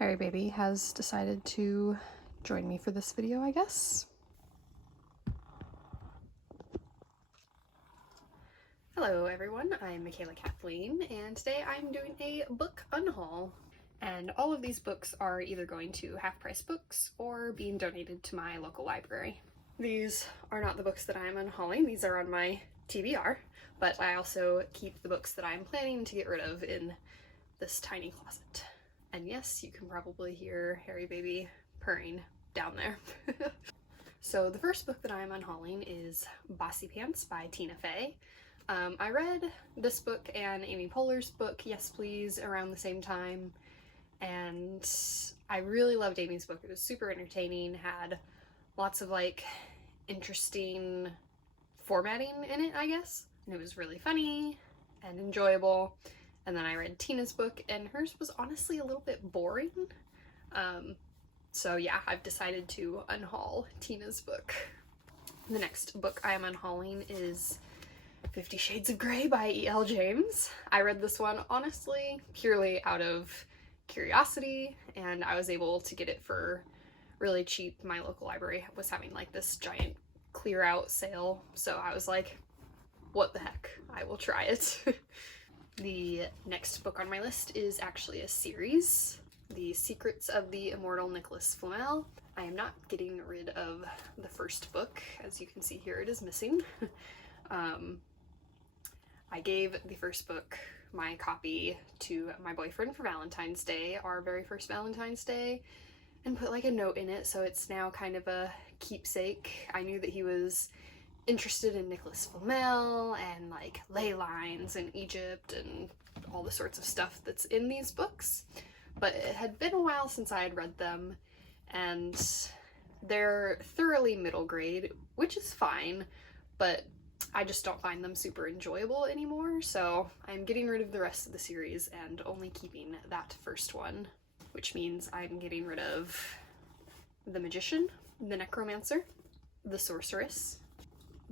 Harry Baby has decided to join me for this video, I guess. Hello everyone, I'm Michaela Kathleen, and today I'm doing a book unhaul. And all of these books are either going to Half Price Books or being donated to my local library. These are not the books that I'm unhauling, these are on my TBR, but I also keep the books that I'm planning to get rid of in this tiny closet. And yes, you can probably hear Harry Baby purring down there. So the first book that I'm unhauling is Bossypants by Tina Fey. I read this book and Amy Poehler's book, Yes Please, around the same time, and I really loved Amy's book. It was super entertaining, had lots of like interesting formatting in it, I guess, and it was really funny and enjoyable. And then I read Tina's book, and hers was honestly a little bit boring. So yeah, I've decided to unhaul Tina's book. The next book I am unhauling is 50 Shades of Grey by E.L. James. I read this one honestly purely out of curiosity, and I was able to get it for really cheap. My local library was having like this giant clear out sale, so I was like, what the heck, I will try it. The next book on my list is actually a series, The Secrets of the Immortal Nicholas Flamel. I am not getting rid of the first book. As you can see here, it is missing. I gave the first book, my copy, to my boyfriend for Valentine's Day, our very first Valentine's Day, and put like a note in it, so it's now kind of a keepsake. I knew that he was interested in Nicholas Flamel and like ley lines in Egypt and all the sorts of stuff that's in these books, but it had been a while since I had read them, and they're thoroughly middle grade, which is fine, but I just don't find them super enjoyable anymore, so I'm getting rid of the rest of the series and only keeping that first one, which means I'm getting rid of the Magician, the Necromancer, the Sorceress,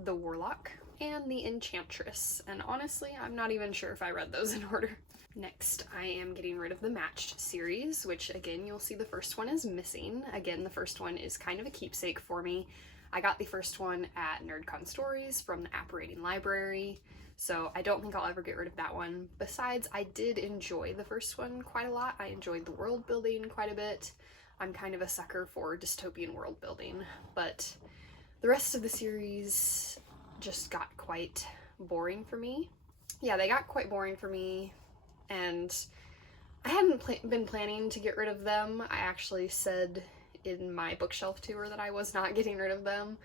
the Warlock, and the Enchantress, and honestly, I'm not even sure if I read those in order. Next, I am getting rid of the Matched series, which again, you'll see the first one is missing. Again, the first one is kind of a keepsake for me. I got the first one at NerdCon Stories from the Apparating Library, so I don't think I'll ever get rid of that one. Besides, I did enjoy the first one quite a lot. I enjoyed the world building quite a bit. I'm kind of a sucker for dystopian world building, but the rest of the series just got quite boring for me. Yeah, they got quite boring for me, and I hadn't been planning to get rid of them. I actually said in my bookshelf tour that I was not getting rid of them,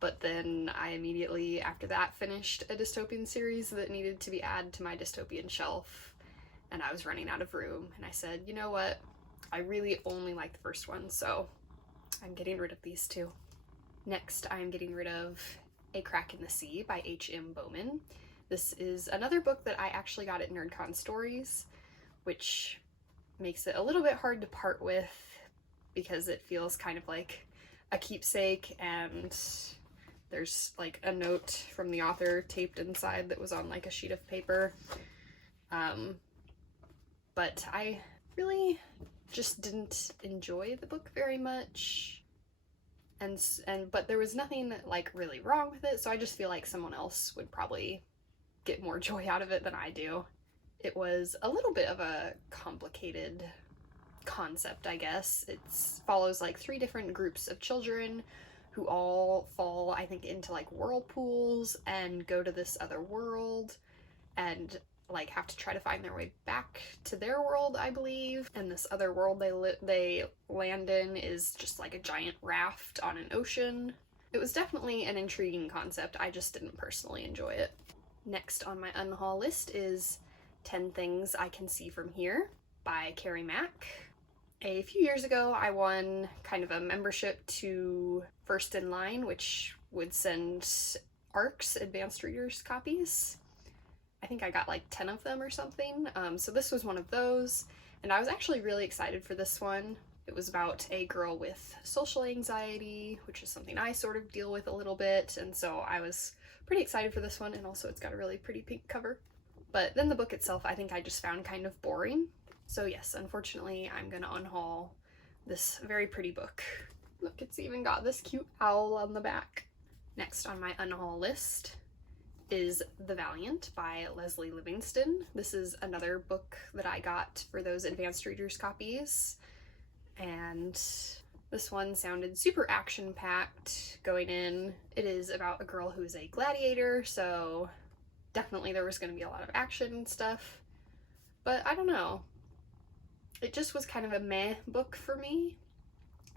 but then I immediately after that finished a dystopian series that needed to be added to my dystopian shelf, and I was running out of room, and I said, you know what, I really only like the first one, so I'm getting rid of these two. Next, I'm getting rid of A Crack in the Sea by H.M. Bowman. This is another book that I actually got at NerdCon Stories, which makes it a little bit hard to part with because it feels kind of like a keepsake, and there's like a note from the author taped inside that was on like a sheet of paper. But I really just didn't enjoy the book very much. But there was nothing like really wrong with it, so I just feel like someone else would probably get more joy out of it than I do. It was a little bit of a complicated concept, I guess. It follows like 3 different groups of children who all fall, I think, into like whirlpools and go to this other world and like have to try to find their way back to their world, I believe. And this other world they land in is just like a giant raft on an ocean. It was definitely an intriguing concept. I just didn't personally enjoy it. Next on my unhaul list is 10 Things I Can See From Here by Carrie Mack. A few years ago, I won kind of a membership to First in Line, which would send ARCs, Advanced Readers copies. I think I got like 10 of them or something, so this was one of those, and I was actually really excited for this one. It was about a girl with social anxiety, which is something I sort of deal with a little bit, and so I was pretty excited for this one, and also it's got a really pretty pink cover. But then the book itself, I think I just found kind of boring. So yes, unfortunately, I'm gonna unhaul this very pretty book. Look, it's even got this cute owl on the back. Next on my unhaul list is The Valiant by Leslie Livingston. This is another book that I got for those advanced readers copies, and this one sounded super action-packed going in. It is about a girl who is a gladiator, so definitely there was going to be a lot of action and stuff, but I don't know. It just was kind of a meh book for me.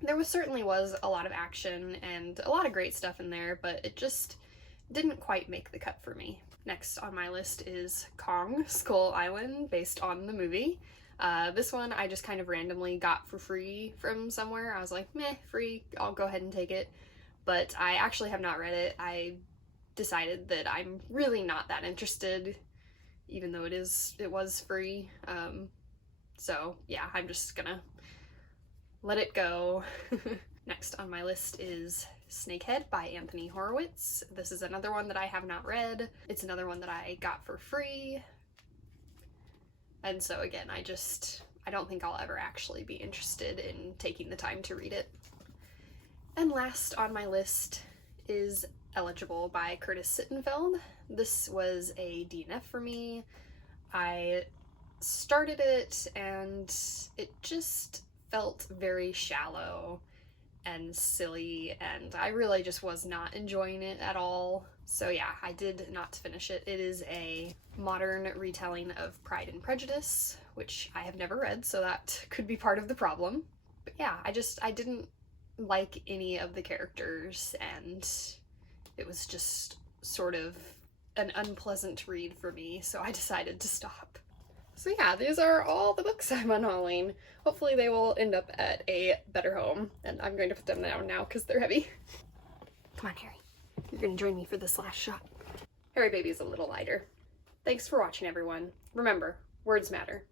There certainly was a lot of action and a lot of great stuff in there, but it just didn't quite make the cut for me. Next on my list is Kong Skull Island, based on the movie. This one I just kind of randomly got for free from somewhere. I was like, meh, free, I'll go ahead and take it. But I actually have not read it. I decided that I'm really not that interested, even though it was free. So yeah, I'm just gonna let it go. Next on my list is Snakehead by Anthony Horowitz. This is another one that I have not read. It's another one that I got for free. And so again, I don't think I'll ever actually be interested in taking the time to read it. And last on my list is Eligible by Curtis Sittenfeld. This was a DNF for me. I started it and it just felt very shallow and silly, and I really just was not enjoying it at all. So yeah, I did not finish it. It is a modern retelling of Pride and Prejudice, which I have never read, so that could be part of the problem. But yeah, I didn't like any of the characters, and it was just sort of an unpleasant read for me, so I decided to stop. So yeah, these are all the books I'm unhauling. Hopefully they will end up at a better home, and I'm going to put them down now because they're heavy. Come on, Harry. You're going to join me for this last shot. Harry Baby's a little lighter. Thanks for watching, everyone. Remember, words matter.